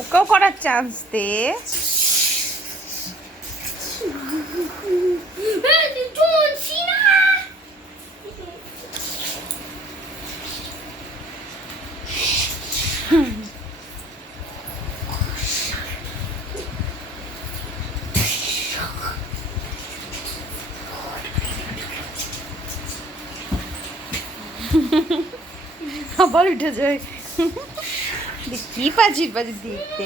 ওকেও করার চান্স দে। আবার উঠে যায়। কি পাজির পাজির দেখতে।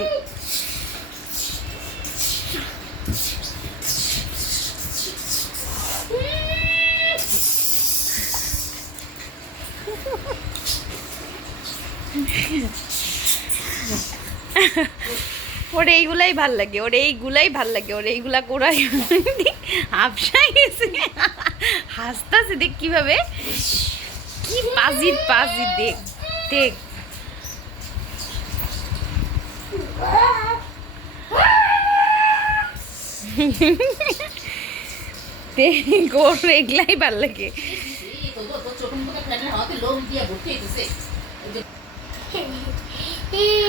ওর এইগুলাই ভাল লাগে, ওর এইগুলাই ভাল লাগে, ওর এইগুলা করাই আফসাই গেছে, হাসতাছে দেখ কিভাবে, কি পাজির পাজি দেখ দেখ। দেখ ওর এগুলাই ভাল লাগে।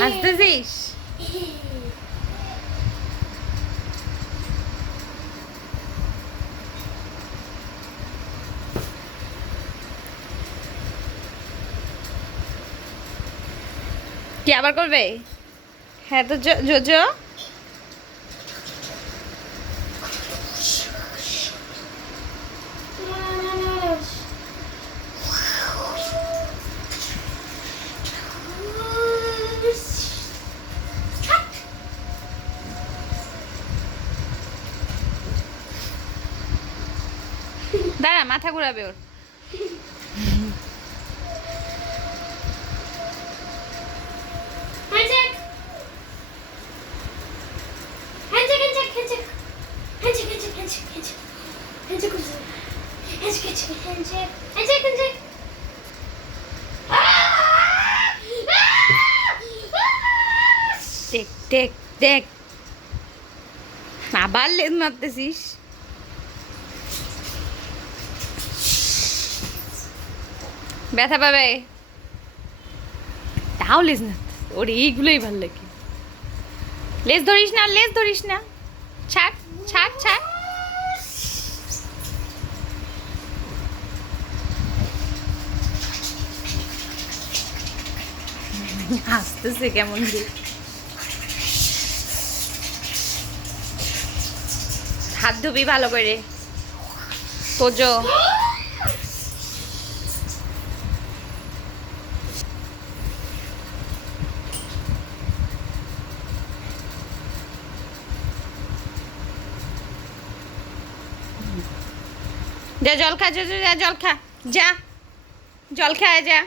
হাসতেছিস? কি আবার করবে? হ্যাঁ তো জো দাঁড়া, মাথা ঘুরাবে ওর। দেখ দেখ দেখ, আবার লেজ মারতেছিস। ব্যথা পাবে তাও লেজ না, ওর এইগুলোই ভাল লাগে। লেজ ধরিস না, লেজ ধরিস না, ছাড় ছাড় ছাড়। হাসতেছে কেমন যে। হাত ধুবি ভালো করে তোজো। যা জল খা, যা জল খা, যা জল খা, যা।